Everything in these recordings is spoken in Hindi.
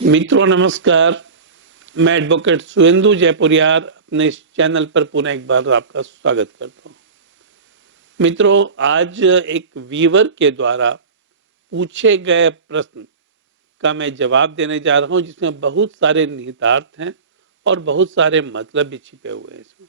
मित्रों नमस्कार। मैं एडवोकेट सुवेंदु जयपुरियार अपने इस चैनल पर पुनः एक बार आपका स्वागत करता हूं। मित्रों, आज एक व्यूअर के द्वारा पूछे गए प्रश्न का मैं जवाब देने जा रहा हूं, जिसमें बहुत सारे निहितार्थ हैं और बहुत सारे मतलब भी छिपे हुए हैं।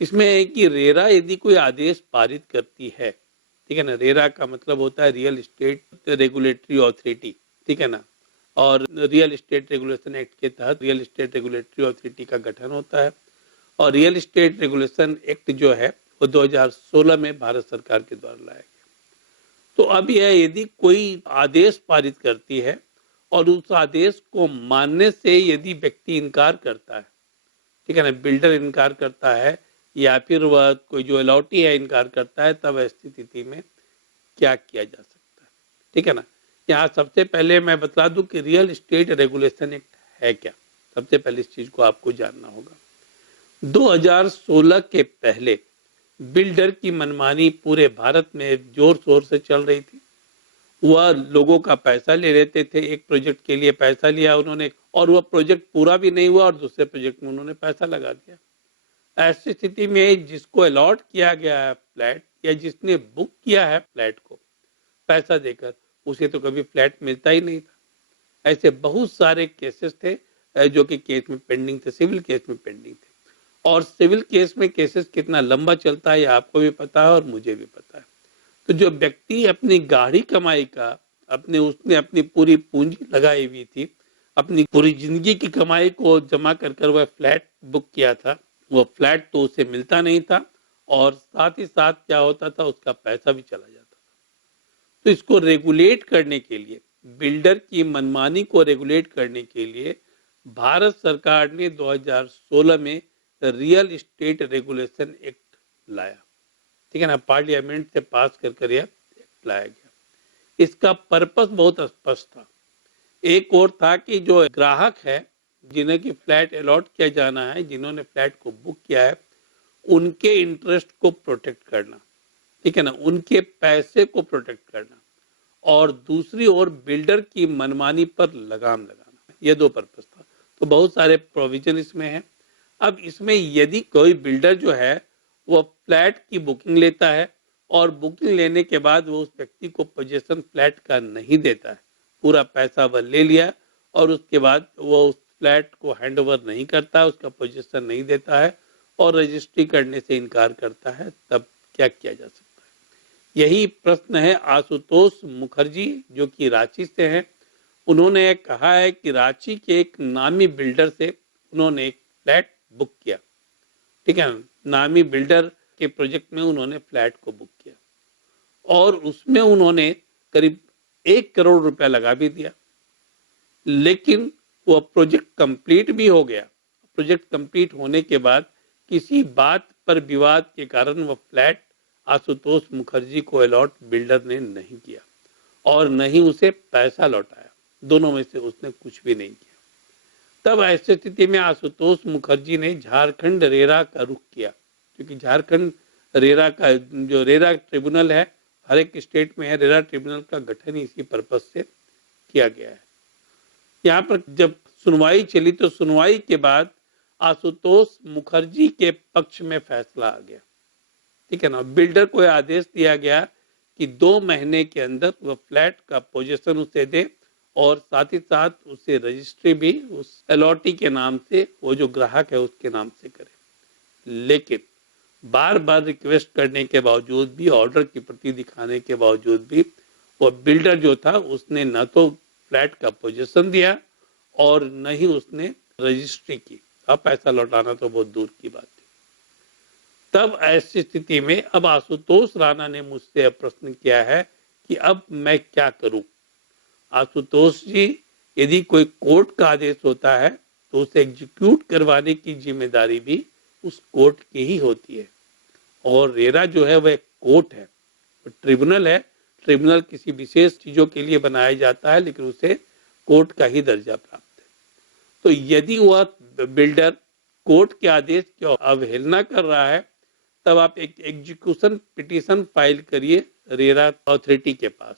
इसमें है कि रेरा यदि कोई आदेश पारित करती है, ठीक है ना। रेरा का मतलब होता है रियल एस्टेट रेगुलेटरी अथॉरिटी, ठीक है ना। और रियल एस्टेट रेगुलेशन एक्ट के तहत रियल एस्टेट रेगुलेटरी अथॉरिटी का गठन होता है। और रियल एस्टेट रेगुलेशन एक्ट जो है वो 2016 में भारत सरकार के द्वारा लाया गया। तो अब यह यदि कोई आदेश पारित करती है और उस आदेश को मानने से यदि व्यक्ति इनकार करता है, ठीक है ना, बिल्डर इनकार करता है या फिर वह कोई जो अलॉटी है इनकार करता है, तब ऐसी स्थिति में क्या किया जा सकता है, ठीक है ना। यहाँ सबसे पहले मैं बता दूं कि रियल एस्टेट रेगुलेशन एक्ट है क्या। सबसे पहले इस चीज को आपको जानना होगा। 2016 के पहले बिल्डर की मनमानी पूरे भारत में जोर शोर से चल रही थी। वह लोगों का पैसा ले लेते थे। एक प्रोजेक्ट के लिए पैसा लिया उन्होंने और वह प्रोजेक्ट पूरा भी नहीं हुआ और दूसरे प्रोजेक्ट में उन्होंने पैसा लगा दिया। ऐसी स्थिति में जिसको अलॉट किया गया है फ्लैट या जिसने बुक किया है फ्लैट को पैसा देकर, उसे तो कभी फ्लैट मिलता ही नहीं था। ऐसे बहुत सारे केसेस थे जो कि केस में पेंडिंग थे, सिविल केस में पेंडिंग थे। और सिविल केस में केसेस कितना लंबा चलता है आपको भी पता है और मुझे भी पता है। तो जो व्यक्ति अपनी गाढ़ी कमाई का उसने अपनी पूरी पूंजी लगाई हुई थी, अपनी पूरी जिंदगी की कमाई को जमा कर कर वह फ्लैट बुक किया था, वो फ्लैट तो उसे मिलता नहीं था और साथ ही साथ क्या होता था, उसका पैसा भी चला जाता था। तो इसको रेगुलेट करने के लिए, बिल्डर की मनमानी को रेगुलेट करने के लिए भारत सरकार ने 2016 में रियल एस्टेट रेगुलेशन एक्ट लाया, ठीक है ना। पार्लियामेंट से पास कर यह एक्ट लाया गया। इसका पर्पस बहुत स्पष्ट था। एक और था कि जो ग्राहक है, जिन्हें की फ्लैट अलॉट किया जाना है, जिन्होंने फ्लैट को बुक किया है, उनके इंटरेस्ट को प्रोटेक्ट करना, ठीक है ना, उनके पैसे को प्रोटेक्ट करना। और दूसरी ओर बिल्डर की मनमानी पर लगाम लगाना। ये दो पर्पस था। तो बहुत सारे प्रोविजन इसमें है। अब इसमें यदि कोई बिल्डर जो है वो फ्लैट की बुकिंग लेता है और बुकिंग लेने के बाद वो उस व्यक्ति को पोजीशन फ्लैट का नहीं देता है, पूरा पैसा वह ले लिया और उसके बाद वो उस फ्लैट को हैंड ओवर नहीं करता, उसका पोजीशन नहीं देता है और रजिस्ट्री करने से इनकार करता है, तब क्या किया जा सकता है। यही प्रश्न है आशुतोष मुखर्जी, जो कि रांची से हैं। उन्होंने कहा है कि रांची के एक नामी बिल्डर से उन्होंने एक फ्लैट बुक किया, ठीक है। नामी बिल्डर के प्रोजेक्ट में उन्होंने फ्लैट को बुक किया और उसमें उन्होंने करीब 1 करोड़ रुपया लगा भी दिया। लेकिन वो प्रोजेक्ट कंप्लीट भी हो गया। प्रोजेक्ट कंप्लीट होने के बाद किसी बात पर विवाद के कारण वो फ्लैट आशुतोष मुखर्जी को अलॉट बिल्डर ने नहीं किया और नहीं उसे पैसा लौटाया। दोनों में से उसने कुछ भी नहीं किया। तब ऐसी स्थिति में आशुतोष मुखर्जी ने झारखंड रेरा का रुख किया, क्योंकि झारखंड रेरा का जो रेरा ट्रिब्यूनल है, हर एक स्टेट में है, रेरा ट्रिब्यूनल का गठन इसी पर्पस से किया गया है। यहाँ पर जब सुनवाई चली तो सुनवाई के बाद आशुतोष मुखर्जी के पक्ष में फैसला आ गया, ठीक है ना। बिल्डर को आदेश दिया गया कि 2 महीने के अंदर वह फ्लैट का पोजीशन उसे दे और साथ ही साथ उसे रजिस्ट्री भी उस अलॉटी के नाम से, वो जो ग्राहक है उसके नाम से करे। लेकिन बार बार रिक्वेस्ट करने के बावजूद भी, ऑर्डर की प्रति दिखाने के बावजूद भी, वो बिल्डर जो था उसने न तो फ्लैट का पोजीशन दिया और न ही उसने रजिस्ट्री की। अब पैसा लौटाना तो बहुत दूर की बात थी। तब ऐसी स्थिति में अब आशुतोष राणा ने मुझसे प्रश्न किया है कि अब मैं क्या करूं। आशुतोष जी, यदि कोई कोर्ट का आदेश होता है तो उसे एग्जीक्यूट करवाने की जिम्मेदारी भी उस कोर्ट की ही होती है। और रेरा जो है वह कोर्ट है, ट्रिब्यूनल है। ट्रिब्यूनल किसी विशेष चीजों के लिए बनाया जाता है, लेकिन उसे कोर्ट का ही दर्जा प्राप्त है। तो यदि वह बिल्डर कोर्ट के आदेश की अवहेलना कर रहा है, तब आप एक एग्जीक्यूशन पिटीशन फाइल करिए रेरा अथॉरिटी के पास,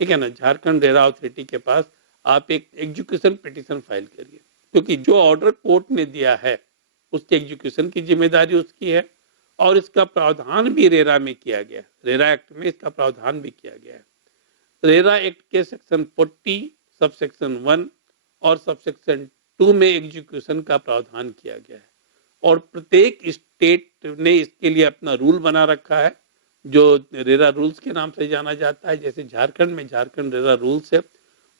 ठीक है ना, झारखंड रेरा अथॉरिटी के पास आप एक एग्जीक्यूशन पिटीशन फाइल करिए, क्योंकि जो ऑर्डर कोर्ट ने दिया है उसके एग्जीक्यूशन की जिम्मेदारी उसकी है। और इसका प्रावधान भी रेरा में किया गया है, रेरा एक्ट में इसका प्रावधान भी किया गया है। रेरा एक्ट के सेक्शन 40 सब सेक्शन 1 और सब सेक्शन 2 में एग्जीक्यूशन का प्रावधान किया गया है। और प्रत्येक स्टेट ने इसके लिए अपना रूल बना रखा है, जो रेरा रूल्स के नाम से जाना जाता है। जैसे झारखंड में झारखंड रेरा रूल्स है,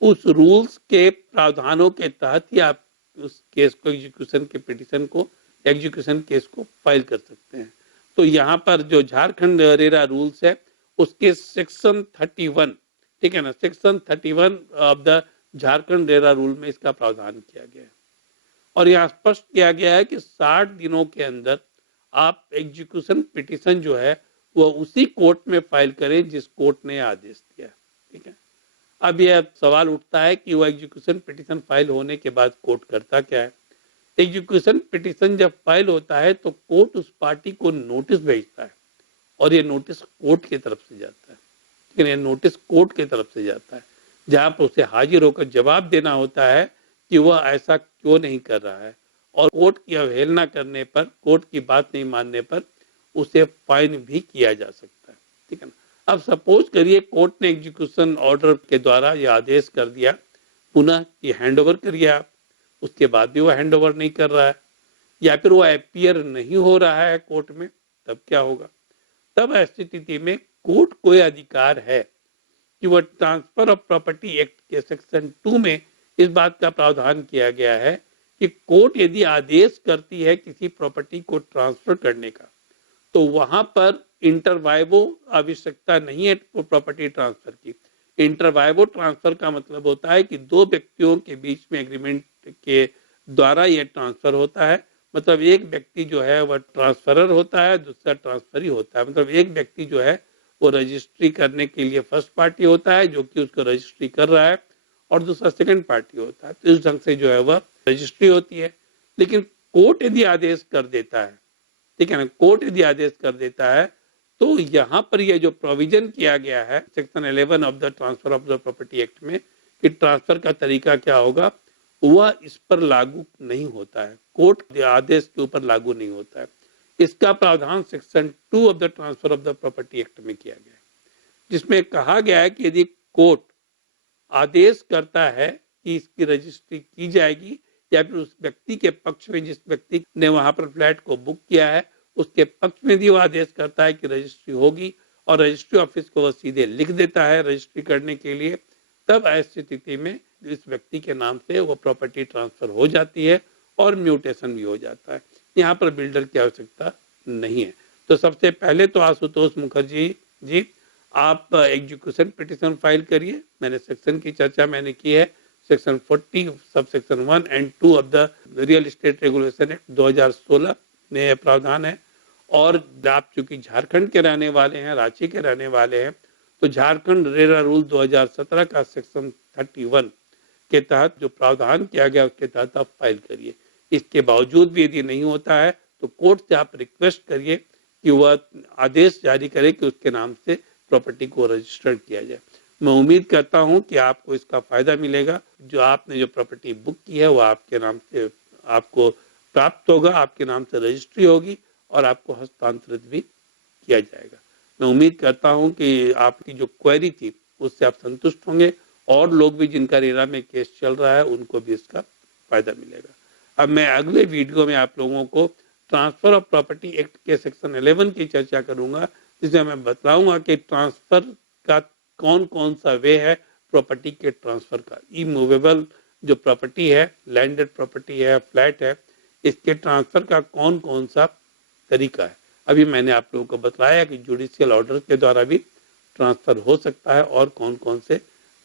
उस रूल्स के प्रावधानों के तहत ही आप उस केस को एग्जीक्यूशन के पिटीशन को एग्जीक्यूशन केस को फाइल कर सकते हैं। तो यहाँ पर जो झारखंड रेरा रूल्स है उसके सेक्शन 31, ठीक है ना, section 31 of the Jharkhand RERA rule में इसका प्रावधान किया गया है। और यहाँ स्पष्ट किया गया है कि 60 दिनों के अंदर आप एग्जीक्यूशन पिटीशन जो है वो उसी कोर्ट में फाइल करें जिस कोर्ट ने आदेश दिया है, ठीक है। अब यह सवाल उठता है कि वो एग्जीक्यूशन पिटीशन फाइल होने के बाद कोर्ट करता क्या है। एग्जीक्यूशन पिटीशन जब फाइल होता है तो कोर्ट उस पार्टी को नोटिस भेजता है और ये नोटिस कोर्ट की तरफ से जाता है, लेकिन ये नोटिस कोर्ट की तरफ से जाता है, जहां पर उसे हाजिर होकर जवाब देना होता है कि वह ऐसा क्यों नहीं कर रहा है। और कोर्ट की अवहेलना करने पर, कोर्ट की बात नहीं मानने पर उसे फाइन भी किया जा सकता है, ठीक है ना। अब सपोज करिए कोर्ट ने एग्जीक्यूशन ऑर्डर के द्वारा यह आदेश कर दिया पुनः कि हैंड ओवर करिए आप, उसके बाद भी वो हैंड ओवर नहीं कर रहा है या फिर वो अपीयर नहीं हो रहा है कोर्ट में, तब क्या होगा। तब ऐसी स्थिति में कोर्ट को यह अधिकार है कि वह ट्रांसफर ऑफ प्रॉपर्टी एक्ट के सेक्शन 2 में इस बात का प्रावधान किया गया है कि कोर्ट यदि आदेश करती है किसी प्रॉपर्टी को ट्रांसफर करने का तो वहां पर इंटरवाइवो आवश्यकता नहीं है प्रॉपर्टी ट्रांसफर की। इंटरवाइवो ट्रांसफर का मतलब होता है कि दो व्यक्तियों के बीच में एग्रीमेंट के द्वारा यह ट्रांसफर होता है। मतलब एक व्यक्ति जो है वह ट्रांसफरर होता है, दूसरा ट्रांसफरी होता है। मतलब एक व्यक्ति जो है वो रजिस्ट्री करने के लिए फर्स्ट पार्टी होता है जो कि उसको रजिस्ट्री कर रहा है, और दूसरा सेकंड पार्टी होता है। तो इस ढंग से जो है वह रजिस्ट्री होती है। लेकिन कोर्ट यदि आदेश कर देता है, ठीक है ना, कोर्ट यदि आदेश कर देता है तो यहाँ पर यह जो प्रोविजन किया गया है section 11 of the transfer of the property act में कि ट्रांसफर का तरीका क्या होगा, वह इस पर लागू नहीं होता है, कोर्ट के आदेश के ऊपर लागू नहीं होता है। इसका प्रावधान section 2 of the transfer of the property act में किया गया है, जिसमें कहा गया है कि यदि कोर्ट आदेश करता है कि इसकी रजिस्ट्री की जाएगी या फिर उस व्यक्ति के पक्ष में, जिस व्यक्ति ने वहां पर फ्लैट को बुक किया है उसके पक्ष में भी वो आदेश करता है कि रजिस्ट्री होगी और रजिस्ट्री ऑफिस को वह सीधे लिख देता है रजिस्ट्री करने के लिए, तब ऐसी स्थिति में इस व्यक्ति के नाम से वो प्रॉपर्टी ट्रांसफर हो जाती है और म्यूटेशन भी हो जाता है। यहाँ पर बिल्डर की आवश्यकता नहीं है। तो सबसे पहले तो आशुतोष मुखर्जी जी आप एग्जीक्यूशन पिटीशन फाइल करिए। मैंने सेक्शन की चर्चा मैंने की है, section 40 sub section 1 and 2 of the real estate regulation act 2016 में प्रावधान है। और आप चूंकि झारखंड के रहने वाले हैं, रांची के रहने वाले हैं, तो झारखंड रेरा रूल 2017 का सेक्शन 31 के तहत जो प्रावधान किया गया उसके तहत आप फाइल करिए। इसके बावजूद भी यदि नहीं होता है तो कोर्ट से आप रिक्वेस्ट करिए कि वह आदेश जारी करे कि उसके नाम से प्रॉपर्टी को रजिस्टर्ड किया जाए। मैं उम्मीद करता हूं कि आपको इसका फायदा मिलेगा। जो आपने जो प्रॉपर्टी बुक की है वह आपके नाम से आपको प्राप्त होगा, आपके नाम से रजिस्ट्री होगी और आपको हस्तांतरित भी किया जाएगा। मैं उम्मीद करता हूं कि आपकी जो क्वेरी थी उससे आप संतुष्ट होंगे और लोग भी जिनका रेरा में केस चल रहा है उनको भी इसका फायदा मिलेगा। अब मैं अगले वीडियो में आप लोगों को ट्रांसफर ऑफ प्रॉपर्टी एक्ट के सेक्शन 11 की चर्चा करूंगा, जिसमें मैं बताऊंगा कि ट्रांसफर का कौन कौन सा वे है प्रॉपर्टी के ट्रांसफर का। इमूवेबल जो प्रॉपर्टी है, लैंडेड प्रॉपर्टी है, फ्लैट है, इसके ट्रांसफर का कौन कौन सा तरीका है। अभी मैंने आप लोगों को बताया कि जुडिशियल ऑर्डर के द्वारा भी ट्रांसफर हो सकता है और कौन कौन से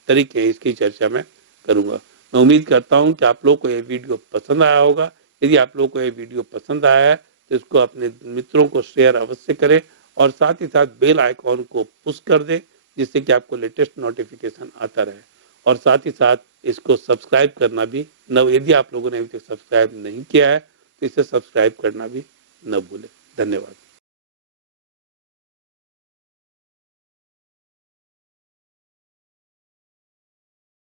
तरीके हैं, इसकी चर्चा मैं करूंगा। मैं उम्मीद करता हूं कि आप लोगों को यह वीडियो पसंद आया होगा। यदि आप लोगों को यह वीडियो पसंद आया है तो इसको अपने मित्रों को शेयर अवश्य करें और साथ ही साथ बेल आइकॉन को पुश कर दें, जिससे कि आपको लेटेस्ट नोटिफिकेशन आता रहे। और साथ ही साथ इसको सब्सक्राइब करना भी न, यदि आप लोगों ने अभी तक सब्सक्राइब नहीं किया है तो इसे सब्सक्राइब करना भी न भूलें। धन्यवाद।